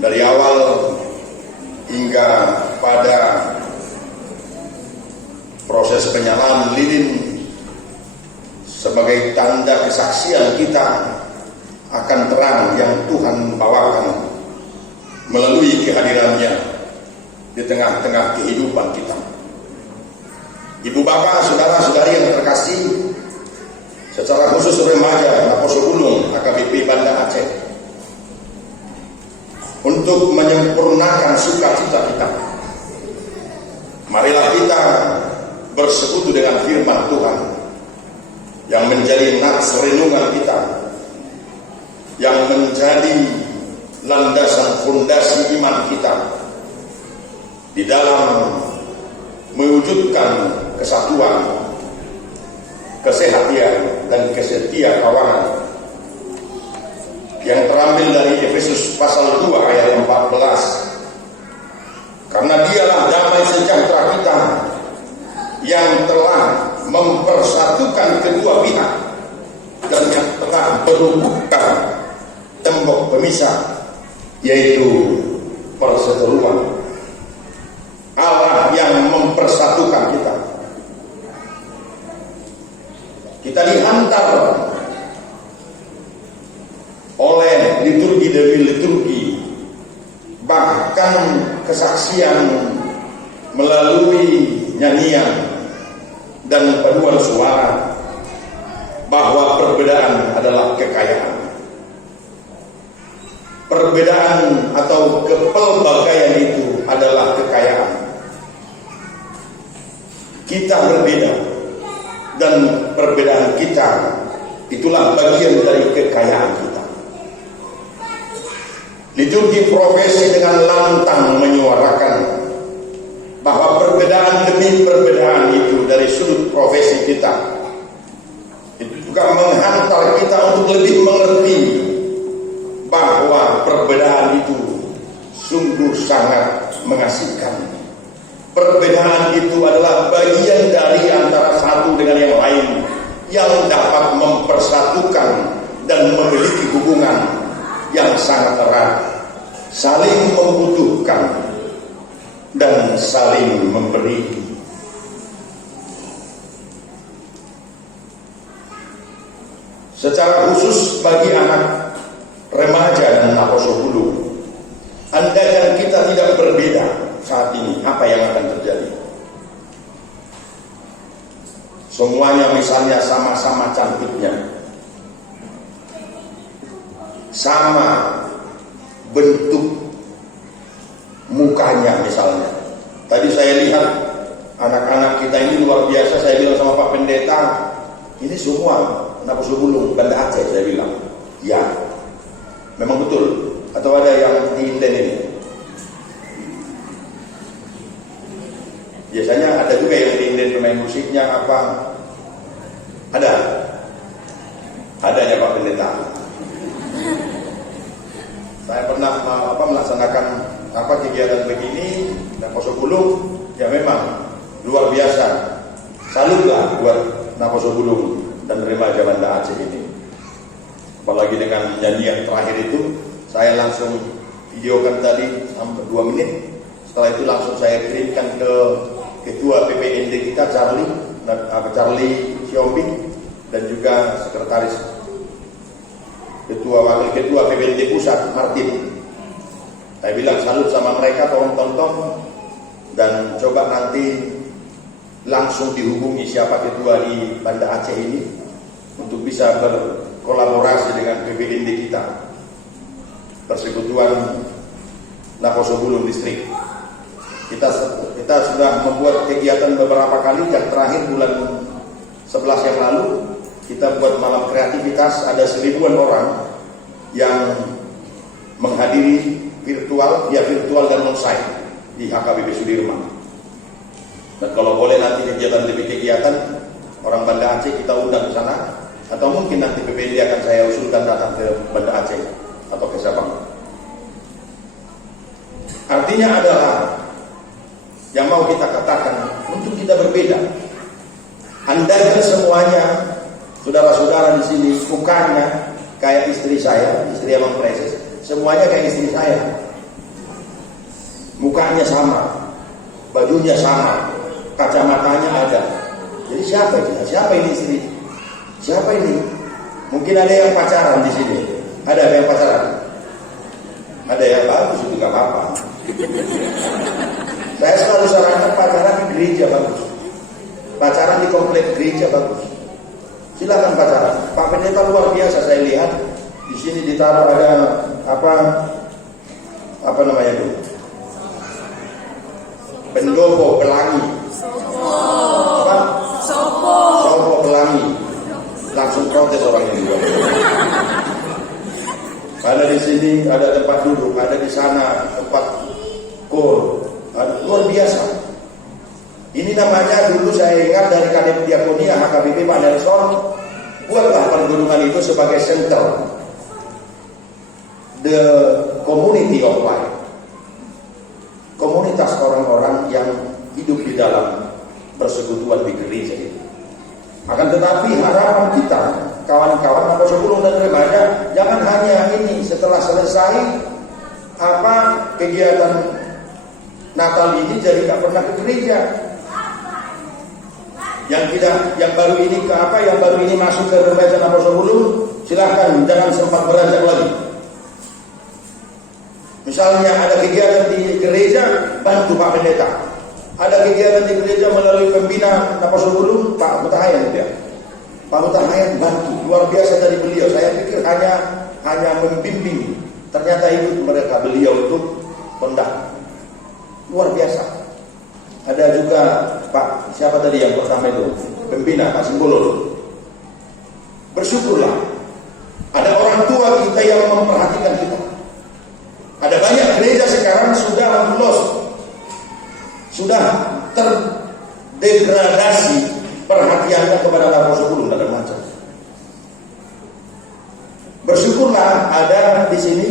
dari awal hingga pada proses penyalaan lilin sebagai tanda kesaksian kita akan terang yang Tuhan bawakan melalui kehadirannya di tengah-tengah kehidupan kita. Ibu bapak, saudara-saudari yang terkasih, secara khusus remaja Naposo Bulung AKBP Banda Aceh, untuk menyempurnakan sukacita kita, marilah kita bersekutu dengan firman Tuhan yang menjadi nats renungan kita, yang menjadi landasan fondasi iman kita di dalam mewujudkan kesatuan, kesehatan dan kesetia kawanan yang terambil dari Efesus pasal 2 ayat 14. Karena dialah damai sejahtera kita yang telah mempersatukan kedua pihak dan yang telah berubahkan tembok pemisah, yaitu perseteruan. Allah yang mempersatukan kita. Kita dihantar oleh liturgi demi liturgi, bahkan kesaksian melalui nyanyian dan paduan suara, bahwa perbedaan adalah kekayaan. Perbedaan atau kepelbagaian itu adalah kekayaan. Kita berbeda, dan perbedaan kita itulah bagian dari kekayaan kita. Liturgi profesi dengan lantang menyuarakan bahwa perbedaan demi perbedaan itu dari sudut profesi kita itu juga menghantar kita untuk lebih mengerti bahwa perbedaan itu sungguh sangat mengasihkan. Perbedaan itu adalah bagian dari antara satu dengan yang lain yang dapat mempersatukan dan memiliki hubungan yang sangat erat, saling membutuhkan dan saling memberi. Secara khusus bagi anak remaja dan Naposo Bulung, andaikan kita tidak berbeda saat ini, apa yang akan terjadi? Semuanya misalnya sama-sama cantiknya, sama bentuk mukanya misalnya. Tadi saya lihat anak-anak kita ini luar biasa. Saya bilang sama Pak Pendeta, ini semua Naposo Bulung Banda Aceh. Saya bilang, ya memang betul. Atau ada yang di Inden ini? Biasanya ada juga yang di Inden pemain musiknya apa? Ada? Adanya Pak Pendeta. Saya pernah melaksanakan kegiatan begini Naposo Bulung, ya memang luar biasa. Salutlah buat Naposo Bulung dan remaja Banda Aceh ini. Apalagi dengan nyanyian terakhir itu, saya langsung videokan tadi sampai 2 menit. Setelah itu langsung saya kirimkan ke Ketua PPND kita Charlie Siombing, dan juga Sekretaris Wakil Ketua PPND Pusat Martin. Saya bilang salut sama mereka, tolong tonton dan coba nanti langsung dihubungi siapa ketua di Banda Aceh ini untuk bisa berkolaborasi dengan PPND kita, Persekutuan Naposo Bulung Distrik. Kita sudah membuat kegiatan beberapa kali. Yang terakhir bulan 11 yang lalu kita buat malam kreativitas, ada 1000-an orang yang menghadiri via virtual dan onsite di HKBP Sudirman. Dan kalau boleh nanti kegiatan demi kegiatan orang Banda Aceh kita undang ke sana, atau mungkin nanti PPND akan saya usulkan datang ke Banda Aceh atau ke Sabang. Artinya adalah yang mau kita katakan, untuk kita berbeda. Andaikan semuanya, saudara-saudara di sini, mukanya kayak istri saya, istri Abang Preses, semuanya kayak istri saya, mukanya sama, bajunya sama, kacamatanya ada. Jadi siapa ini? Siapa ini istri? Siapa ini? Mungkin ada yang pacaran di sini. Ada yang pacaran? Ada yang bagus itu nggak apa-apa. Saya selalu sarankan pacaran di gereja bagus. Pacaran di komplek gereja bagus. Silakan pacaran. Pak Pendeta luar biasa, saya lihat di sini ditaruh ada apa namanya itu? Pendopo pelangi. Apa? Sopo pelangi. Langsung protes orang ini juga. Ada di sini ada tempat duduk, ada di sana tempat kor. Luar biasa. Ini namanya dulu saya ingat dari Kadep Diakonia HKBP Pak Nelson, buatlah pergulungan itu sebagai center, the community of life, komunitas orang-orang yang hidup di dalam persekutuan di gereja itu. Akan tetapi harapan kita, kawan-kawan atau sebelum dan remaja, jangan hanya ini setelah selesai kegiatan Natal ini jadi nggak pernah ke gereja. Yang baru ini masuk ke remaja atau sebelum, silahkan jangan sempat beranjak lagi. Misalnya ada kegiatan di gereja, bantu Pak Pendeta. Ada kegiatan di gereja melalui pembina apa sebelum Pak Mutahayan ya. Pak Mutahayan bantu, luar biasa dari beliau. Saya pikir hanya membimbing, ternyata itu mereka beliau untuk kondak. Luar biasa. Ada juga Pak siapa tadi yang pertama itu pembina Pak Simbolon. Bersyukurlah ada orang tua kita yang memperhatikan kita. Ada banyak gereja sekarang sudah lost, sudah terdegradasi perhatiannya kepada lapor sebelum dan remaja. Bersyukurlah ada di sini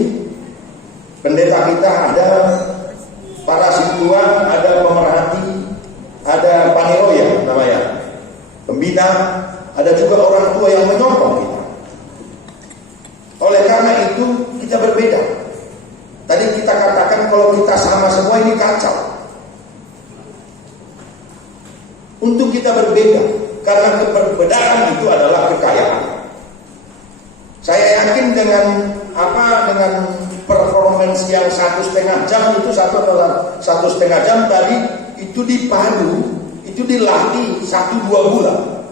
pendeta kita, ada para sintuan, ada pemerhati, ada paniroya namanya, pembina, ada juga orang tua yang menyokong kita. Oleh karena itu kita berbeda. Tadi kita katakan kalau kita sama semua ini kacau. Untuk kita berbeda, karena keberbedaan itu adalah kekayaan. Saya yakin dengan performance yang 1,5 jam itu 1,5 jam tadi itu dipadu, itu dilatih 1-2 bulan.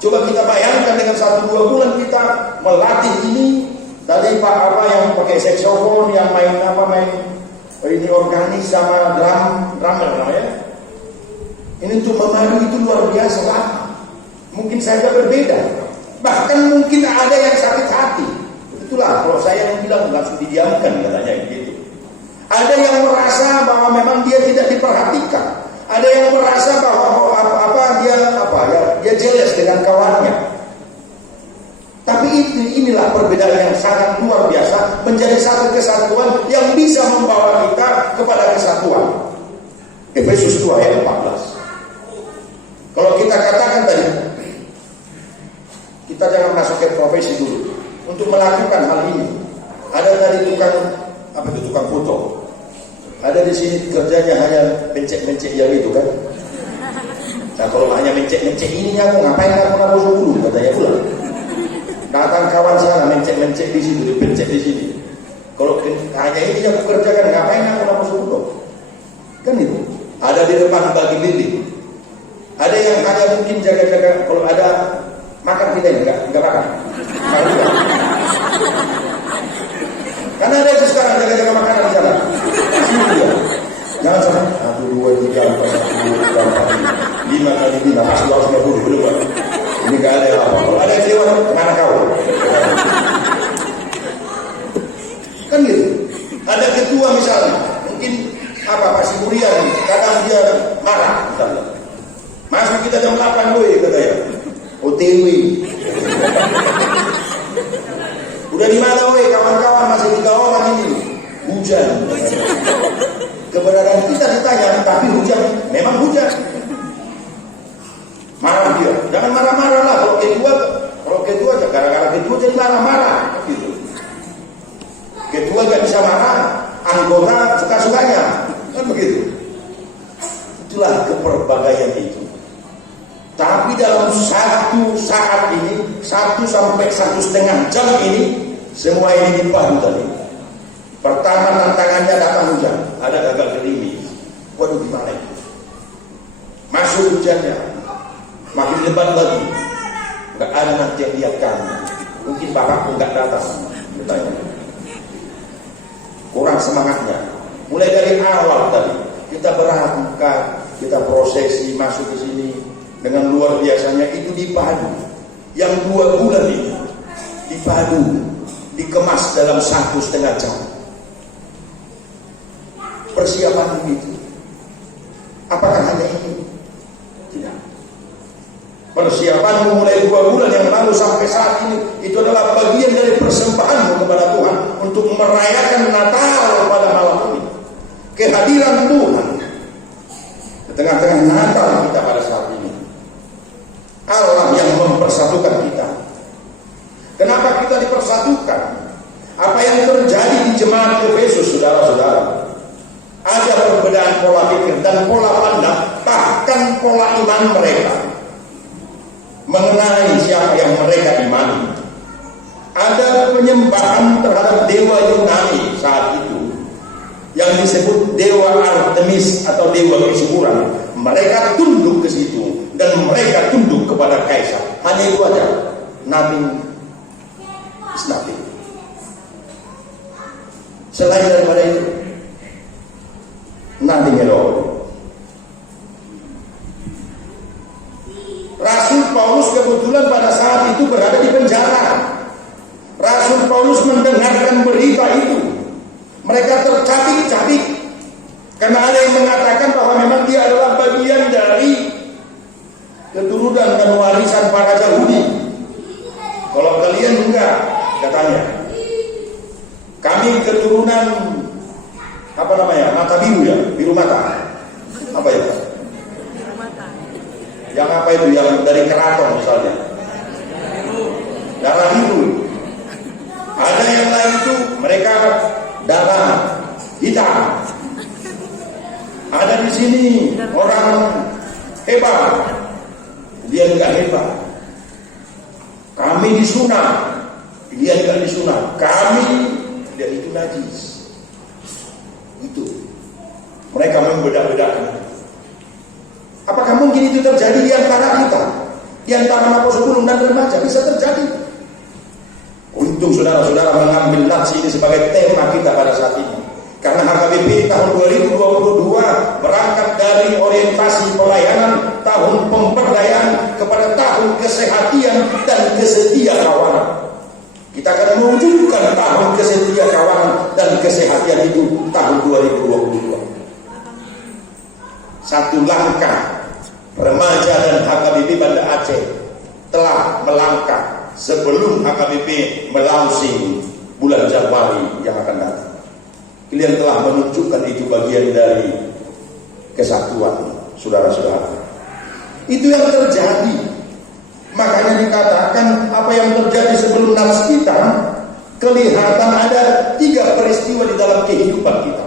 Coba kita bayangkan dengan 1-2 bulan kita melatih ini. Tadi Pak yang pakai saksofon, yang main ini organis sama drummer namanya. Ini untuk memadu itu luar biasa lah. Mungkin saja berbeda. Bahkan mungkin ada yang sakit hati. Itulah kalau saya yang bilang langsung didiamkan katanya gitu. Ada yang merasa bahwa memang dia tidak diperhatikan. Ada yang merasa bahwa dia jealous dengan kawannya. Tapi inilah perbedaan yang sangat luar biasa, menjadi satu kesatuan yang bisa membawa kita kepada kesatuan. Efesus 2 ayat 14. Kalau kita katakan tadi, kita jangan masuk ke profesi dulu untuk melakukan hal ini. Ada tadi tukang foto. Ada di sini kerjanya hanya mencek-mencek yang itu kan. Nah kalau hanya mencek-mencek ini aku ngapain aku naruh dulu katanya pula. Datang kawan sana mencek-mencek di situ, dipencet di sini. Kalau hanya ini aku kerjakan, ngapain aku naruh dulu? Kan itu. Ada di depan bagi lilin. Ada yang hanya mungkin jaga-jaga. Kalau ada makan kita enggak makan. Karena ada itu sekarang jaga-jaga makanan di sana. Ya. Jangan sampai 1, 2, 3, 4, 5 kali 5 pasti 250 belum. Ini gak ada apa. Kalau ada yang lewat, kemana kau? Kan gitu. Ada ketua misalnya, mungkin Pak Siburian, kadang dia marah misalnya. Masuk kita jam 8 katanya. OTW. Udah di mana kawan-kawan masih 3 orang ini? Hujan. Keberadaan kita ditanya, tapi hujan. Memang hujan. Marah dia. Jangan marah-marah lah. Kalau ketua gara-gara ketua jadi marah-marah. Gitu. Ketua gak bisa marah, anggota suka-sukanya. Kan 1 sampai 1,5 jam ini, semua ini dipadu tadi. Pertama tantangannya datang hujan, ada gagal gerimis. Waduh, gimana itu? Masuk hujannya, makin lebat lagi. Nggak ada nanti yang lihat kami. Mungkin bapakku nggak datang, katanya. Kurang semangatnya. Mulai dari awal tadi kita berangkat, kita prosesi masuk ke sini dengan luar biasanya, itu dipadu. Yang 2 bulan ini dipadu, dikemas dalam 1,5 jam. Persiapan itu, apakah hanya ini? Tidak. Persiapan mulai 2 bulan yang lalu sampai saat ini, itu adalah bagian dari persembahanmu kepada Tuhan untuk merayakan Natal pada malam ini. Kehadiran Tuhan di tengah-tengah Natal kita pada saat ini. Allah yang mempersatukan kita. Kenapa kita dipersatukan? Apa yang terjadi di jemaat Efesus, saudara-saudara? Ada perbedaan pola pikir dan pola pandang, bahkan pola iman mereka mengenai siapa yang mereka imani. Ada penyembahan terhadap dewa Yunani saat itu yang disebut dewa Artemis atau dewa kesuburan. Mereka tunduk ke situ dan mereka tunduk kepada kaisar. Hanya itu aja. Nothing is nothing. Selain daripada itu, nothing at all. Rasul Paulus kebetulan pada saat itu berada di penjara. Rasul Paulus mendengarkan berita itu. Mereka tercabik-cabik karena ada yang mengatakan bahwa memang dia adalah bagian dari keturunan dan warisan para Yahudi. Kalau kalian enggak, katanya, kami keturunan apa namanya, mata biru ya, biru mata. Apa ya? Biru mata. Yang apa itu? Yang dari keraton misalnya. Darah biru. Ada yang lain itu mereka darah hitam. Ada di sini orang hebat, dia enggak hebat. Kami disunat, dia enggak disunat. Kami, dia itu najis. Itu mereka membeda-bedakan. Apakah mungkin itu terjadi di antara kita, di antara anak sebelum dan remaja? Bisa terjadi. Untung saudara-saudara mengambil nafsi ini sebagai tema kita pada saat ini, karena HKBP tahun 2022 berangkat dari orientasi pelayanan, tahun pemberdayaan kepada tahun kesehatian dan kesetia kawanan. Kita akan mewujudkan tahun kesetia kawanan dan kesehatian itu tahun 2022. Satu langkah remaja dan HKBP Banda Aceh telah melangkah sebelum HKBP melaunching bulan Januari yang akan datang. Kalian telah menunjukkan itu bagian dari kesatuan, saudara-saudara. Itu yang terjadi. Makanya dikatakan apa yang terjadi sebelum nafs kita, kelihatan ada 3 peristiwa di dalam kehidupan kita.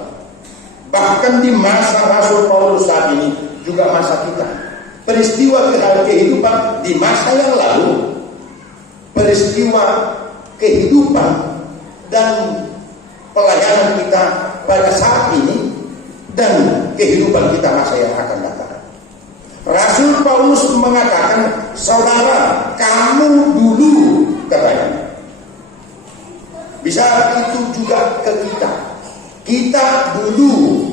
Bahkan di masa Rasul Paulus saat ini, juga masa kita. Peristiwa kehidupan di masa yang lalu, peristiwa kehidupan dan pelayanan kita pada saat ini, dan kehidupan kita masa yang akan datang. Rasul Paulus mengatakan, saudara, kamu dulu, katanya. Bisa itu juga ke kita. Kita dulu,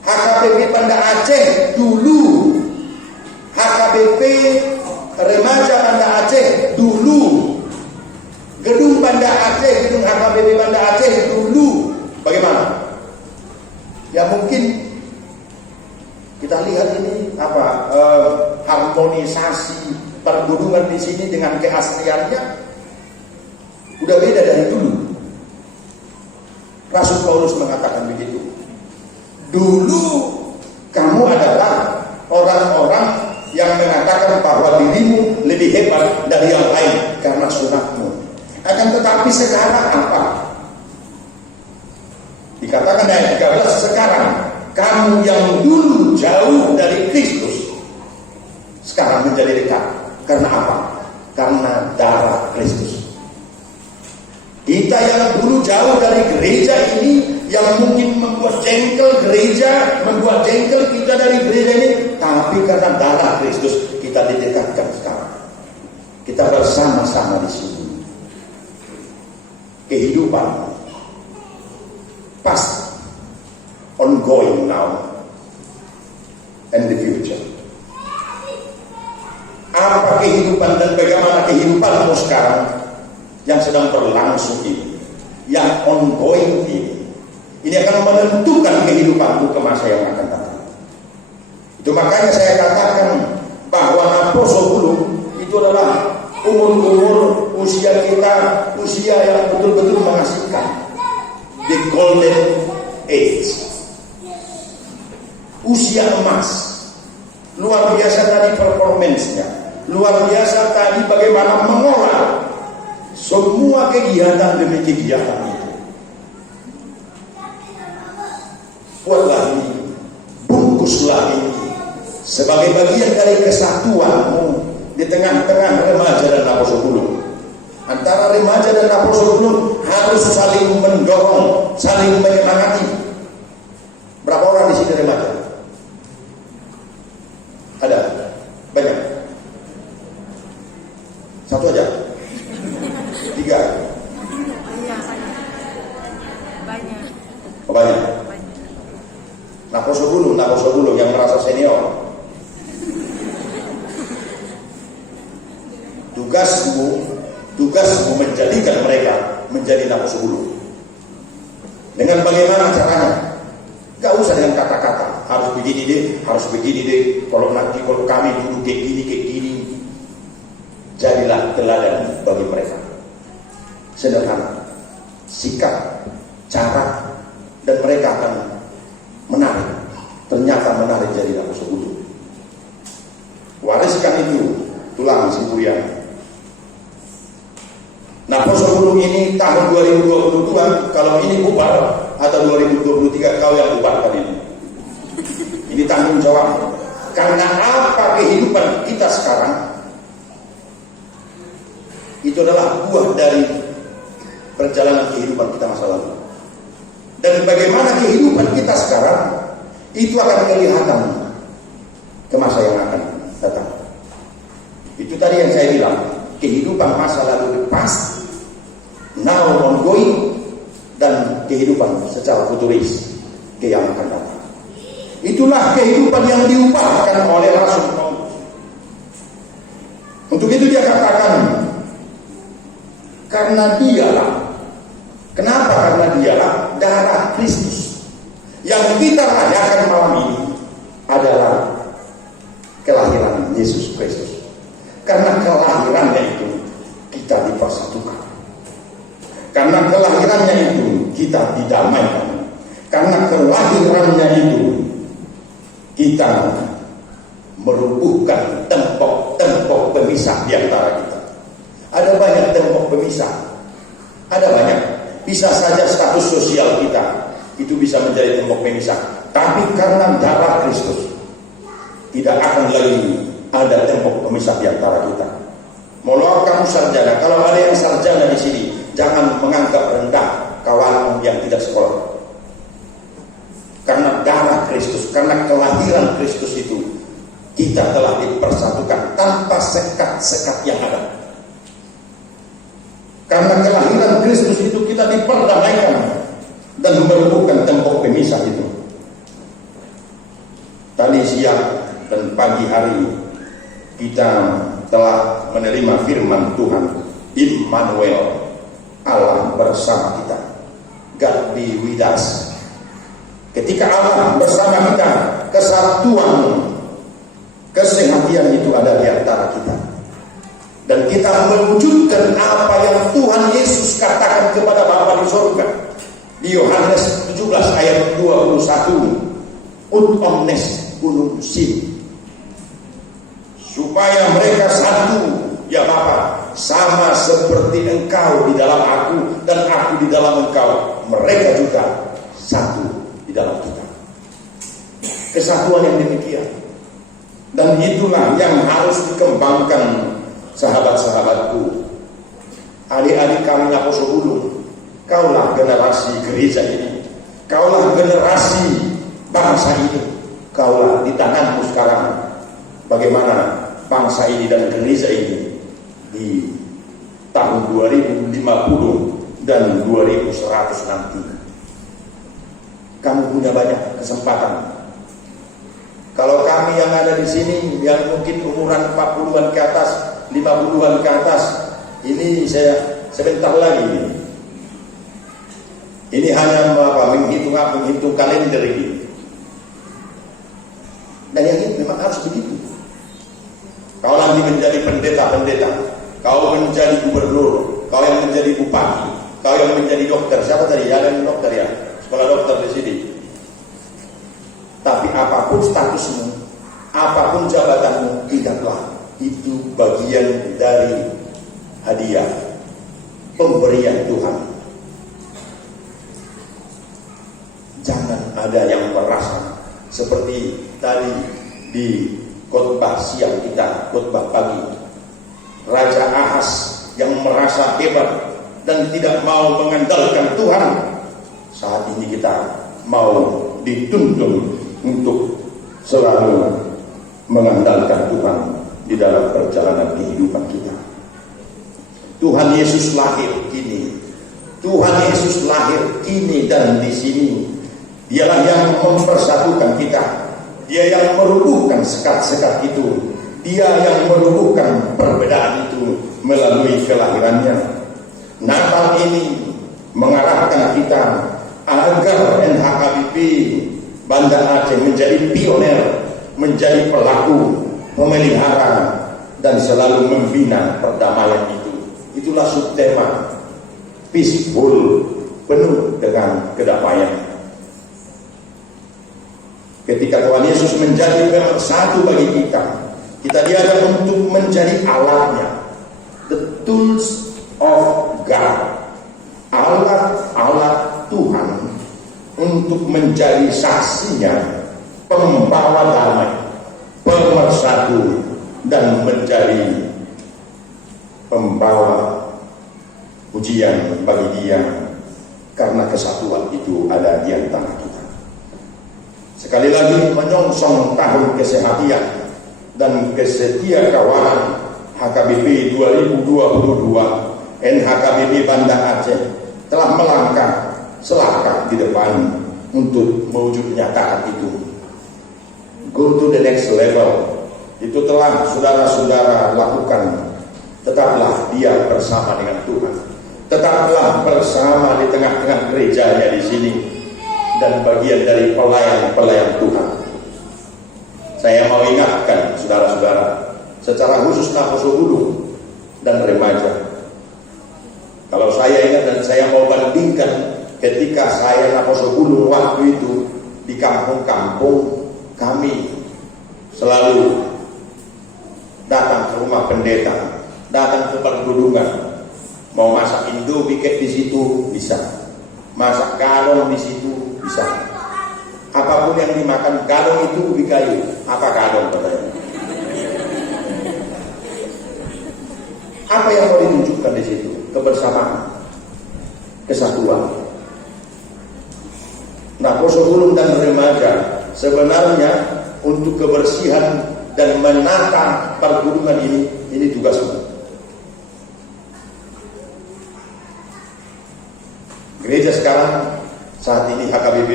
HKBP Banda Aceh dulu, HKBP Remaja Banda Aceh dulu, Gedung Banda Aceh, Gedung HKBP Banda Aceh dulu. Bagaimana? Ya mungkin kita lihat ini harmonisasi pergunungan di sini dengan keasliannya udah beda dari dulu. Rasul Paulus mengatakan begitu. Dulu kamu adalah orang-orang yang mengatakan bahwa dirimu lebih hebat dari yang lain karena sunatmu. Akan tetapi sekarang apa? Dikatakan ayat 13, sekarang kamu yang dulu jauh dari Kristus sekarang menjadi dekat. Karena apa? karena darah Kristus. Kita yang dulu jauh dari gereja ini, yang mungkin membuat jengkel gereja, membuat jengkel kita dari gereja ini, tapi karena darah Kristus kita didekatkan sekarang. Kita bersama-sama di sini. Kehidupan past, ongoing now, and the future. Apa kehidupan dan bagaimana kehidupanmu sekarang yang sedang berlangsung ini, yang ongoing ini? Ini akan menentukan kehidupanmu ke masa yang akan datang. Itu makanya saya katakan bahwa naposopulung itu adalah umur-umur usia kita, usia yang betul-betul mengasihkan. The golden age, usia emas. Luar biasa tadi performance-nya, luar biasa tadi bagaimana mengolah semua kegiatan demi kegiatan itu. Buatlah ini, bungkuslah ini sebagai bagian dari kesatuanmu di tengah-tengah remaja dan naposopulung. Antara remaja dan naposopulung harus saling mendorong, saling menyemangati. Berapa orang di sini remaja? Ada? Banyak? Satu aja? 3? Banyak. Oh, banyak? Naposopulung yang merasa senior. Tugasmu menjadikan mereka menjadi naposopulung. Dengan bagaimana caranya? Gak usah dengan kata-kata, harus begini deh, kalau kami dulu kayak gini. Jadilah teladan bagi mereka. Sederhana, sikap, cara, dan mereka akan menarik. Ternyata menarik jadi naposopulung. Wariskan itu, tulang si Buya. Naposopulung ini tahun 2022, kalau ini bubar, atau 2023 kau yang bubarkan ini. Ini tanggung jawab. Karena apa kehidupan kita sekarang itu adalah buah dari perjalanan kehidupan kita masa lalu. Dan bagaimana kehidupan kita sekarang itu akan kelihatan ke masa yang akan datang. Itu tadi yang saya bilang, kehidupan masa lalu past, now ongoing, dan kehidupan secara futuris ke yang akan datang. Itulah kehidupan yang diubahkan oleh Rasul Paulus. Untuk itu dia katakan, karena dialah, kenapa? Karena dialah darah Kristus yang kita rayakan malam ini adalah kelahiran Yesus Kristus. Karena kelahirannya itu kita dipersatukan. Karena kelahirannya itu kita didamaikan. Karena kelahirannya itu kita merubuhkan tembok-tembok pemisah di antara kita. Ada banyak tembok pemisah. Ada banyak. Bisa saja status sosial kita itu bisa menjadi tembok pemisah. Tapi karena darah Kristus tidak akan lagi ada tembok pemisah di antara kita. Walau kamu sarjana, kalau ada yang sarjana di sini, jangan menganggap rendah kawan yang tidak sekolah. Karena darah Kristus, karena kelahiran Kristus itu, kita telah dipersatukan tanpa sekat-sekat yang ada. Karena kelahiran Kristus itu kita diperdamaikan dan merubuhkan tembok pemisah itu. Tadi siang dan pagi hari kita telah menerima firman Tuhan, Immanuel, Allah bersama kita. God be with us. Ketika Allah bersama kita, kesatuan, kesehatian itu ada di antara kita. Dan kita mewujudkan apa yang Tuhan Yesus katakan kepada Bapa di surga. Di Yohanes 17 ayat 21, Ut omnes unum sim. Supaya mereka satu, ya Bapa, sama seperti Engkau di dalam aku dan aku di dalam Engkau, mereka juga satu di dalam kita. Kesatuan yang demikian, dan itulah yang harus dikembangkan sahabat-sahabatku, adik-adik kami Naposobulung, kaulah generasi gereja ini, kaulah generasi bangsa ini, kaulah di tanganmu sekarang bagaimana bangsa ini dan gereja ini di tahun 2050 dan 2100 nanti. Kamu punya banyak kesempatan. Kalau kami yang ada di sini yang mungkin umuran 40-an ke atas, 50-an ke atas, ini saya sebentar lagi ini. Ini hanya menghitung kalender ini. Dan yang ini memang harus begitu. Kau nanti menjadi pendeta-pendeta, kau menjadi gubernur, kau yang menjadi bupati, kau yang menjadi dokter. Siapa tadi? Ada yang dokter ya? Sekolah dokter di sini. Tapi apapun statusmu, apapun jabatanmu, ingatlah itu bagian dari hadiah pemberian Tuhan. Jangan ada yang merasa seperti tadi di khotbah siang kita, khotbah pagi, Raja Ahas yang merasa hebat dan tidak mau mengandalkan Tuhan. Saat ini kita mau dituntun untuk selalu mengandalkan Tuhan di dalam perjalanan kehidupan kita. Tuhan Yesus lahir kini. Tuhan Yesus lahir kini dan di sini. Dialah yang mempersatukan kita. Dia yang merubuhkan sekat-sekat itu. Dia yang merubuhkan perbedaan itu melalui kelahirannya. Natal ini mengarahkan kita agar NHKBP Banda Aceh menjadi pioner, menjadi pelaku, memelihara dan selalu membina perdamaian itu. Itulah subtema peaceful, penuh dengan kedamaian. Ketika Tuhan Yesus menjadi pemersatu bagi kita, kita diajak untuk menjadi alatnya, the tools of God, alat-alat Tuhan untuk menjadi saksinya, pembawa damai, pemersatu, dan menjadi pembawa pujian bagi Dia, karena kesatuan itu ada di antara kita. Sekali lagi menyongsong tahun kesehatan dan kesetiakawanan HKBP 2022, NHKBP Banda Aceh telah melangkah selangkah di depan untuk mewujud nyatakan itu. Go to the next level. Itu telah saudara-saudara lakukan. Tetaplah dia bersama dengan Tuhan. Tetaplah bersama di tengah-tengah gerejanya di sini dan bagian dari pelayan-pelayan Tuhan. Saya mau ingatkan saudara-saudara, secara khusus Naposobulung dan remaja. Kalau saya ingat dan saya mau bandingkan ketika saya Naposobulung waktu itu di kampung-kampung, kami selalu datang ke rumah pendeta, datang ke pergudungan, mau masak Indomie di situ bisa, masak galon di situ bisa, apapun yang dimakan. Galon itu ubi kayu, apa galon katanya? Apa yang mau ditunjukkan di situ? Kebersamaan, kesatuan. Naposobulung dan remaja sebenarnya untuk kebersihan dan menata pergudungan ini tugasmu. Gereja sekarang saat ini HKBP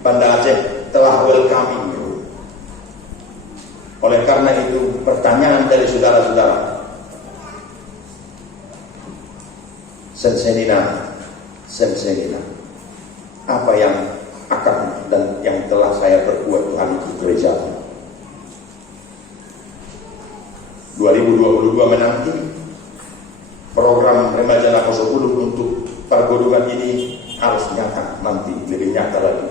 Banda Aceh telah welcoming you. Oleh karena itu pertanyaan dari saudara-saudara, Sensenina, apa yang akan dan yang telah saya perbuat Tuhan itu gereja 2022 menanti program remaja Naposobulung untuk pergudungan ini harus nyata, nanti lebih nyata lagi,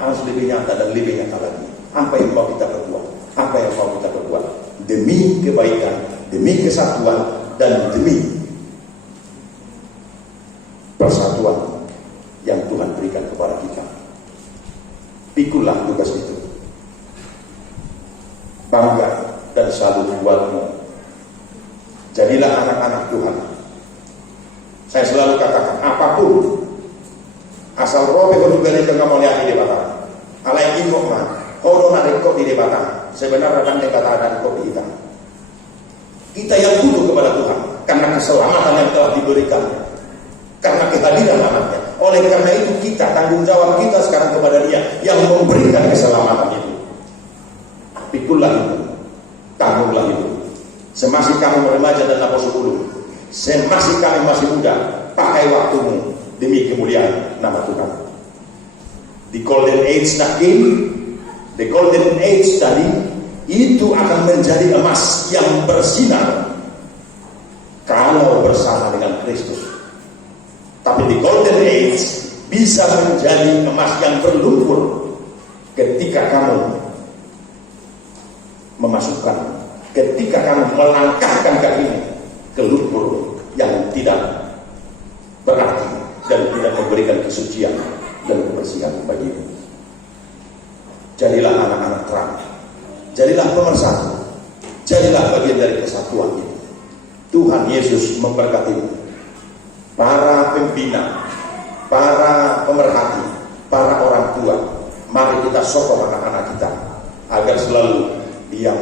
harus lebih nyata dan lebih nyata lagi. Apa yang mau kita perbuat? Apa yang mau kita perbuat demi kebaikan, demi kesatuan, dan demi persatuan yang Tuhan berikan kepada kita. Pikulah tugas itu. Bangga dan salut buatmu. kopi Portugal itu kamu lihat di batang. Alai ini kok mah, kalau narik kopi di batang, sebenarnya kan di batang dan kopi hitam. Kita yang butuh kepada Tuhan karena keselamatan yang telah diberikannya, karena kehadiran anaknya. Oleh karena itu kita tanggung jawab kita sekarang kepada Dia yang memberikan keselamatan itu. Pikulah itu, tanggunglah itu. Semasih kamu remaja dan lapor 10, semasih kami masih muda, pakai waktumu demi kemuliaan nama Tuhan. The golden age nakin, the golden age tadi itu akan menjadi emas yang bersinar kalau bersama dengan Kristus. Tapi the golden age bisa menjadi emas yang berlumpur ketika kamu ketika kamu melangkahkan kakimu ke lumpur yang tidak berarti dan tidak memberikan kesucian dan kebersihan bagimu. Jadilah anak-anak terang, jadilah pemersatu, jadilah bagian dari kesatuan ini. Tuhan Yesus memberkatimu. Para pembina, para pemerhati, para orang tua, mari kita sokong anak-anak kita agar selalu diam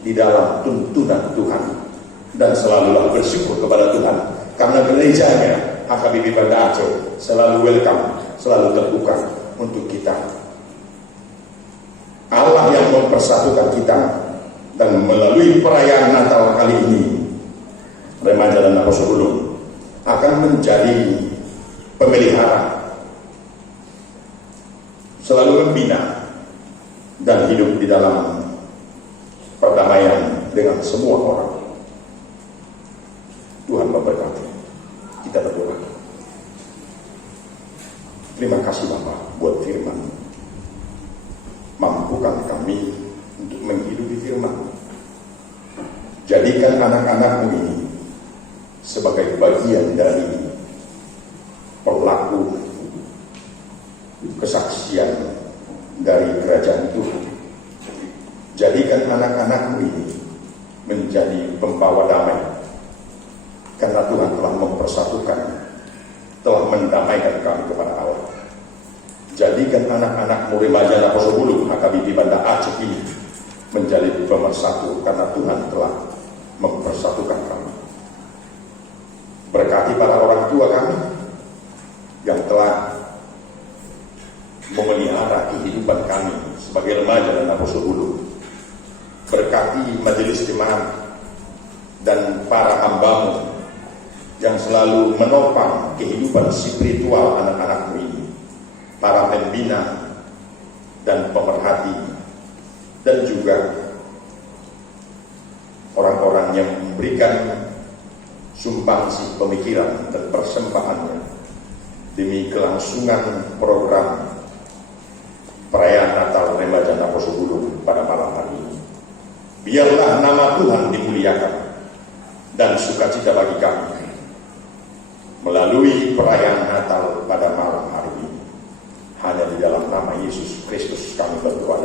di dalam tuntunan Tuhan dan selalulah bersyukur kepada Tuhan karena gerejanya HKBP Banda Aceh selalu welcome, selalu terbuka untuk kita. Allah yang mempersatukan kita dan melalui perayaan Natal kali ini, remaja dan lapor 10 akan menjadi pemelihara, selalu membina dan hidup di dalam perdamaian dengan semua orang. Tuhan memberkati. Kita berdoa. Terima kasih Bapa buat firman. Mampukan kami untuk menghidupi firman. Jadikan anak-anakmu ini sebagai bagian dari pelaku kesaksian dari kerajaan Tuhan. Jadikan anak-anakmu ini menjadi pembawa damai, karena Tuhan telah mempersatukan, telah mendamaikan kami kepada Allah. Jadikan anak-anakmu remaja lapor 10 HKBP Banda Aceh ini menjadi pemersatu, karena Tuhan telah mempersatukan kami. Berkati para orang tua kami yang telah memelihara kehidupan kami sebagai remaja dan lapor 10. Berkati majelis jemaat dan para hambamu yang selalu menopang kehidupan spiritual anak-anakmu ini, para pembina dan pemerhati, dan juga orang-orang yang memberikan sumbangsi pemikiran dan persembahannya demi kelangsungan program perayaan Natal Remaja Lapor 10 pada malam hari ini. Biarlah nama Tuhan dimuliakan dan sukacita bagi kami melalui perayaan Natal pada malam hari ini. Hanya di dalam nama Yesus Kristus kami berdoa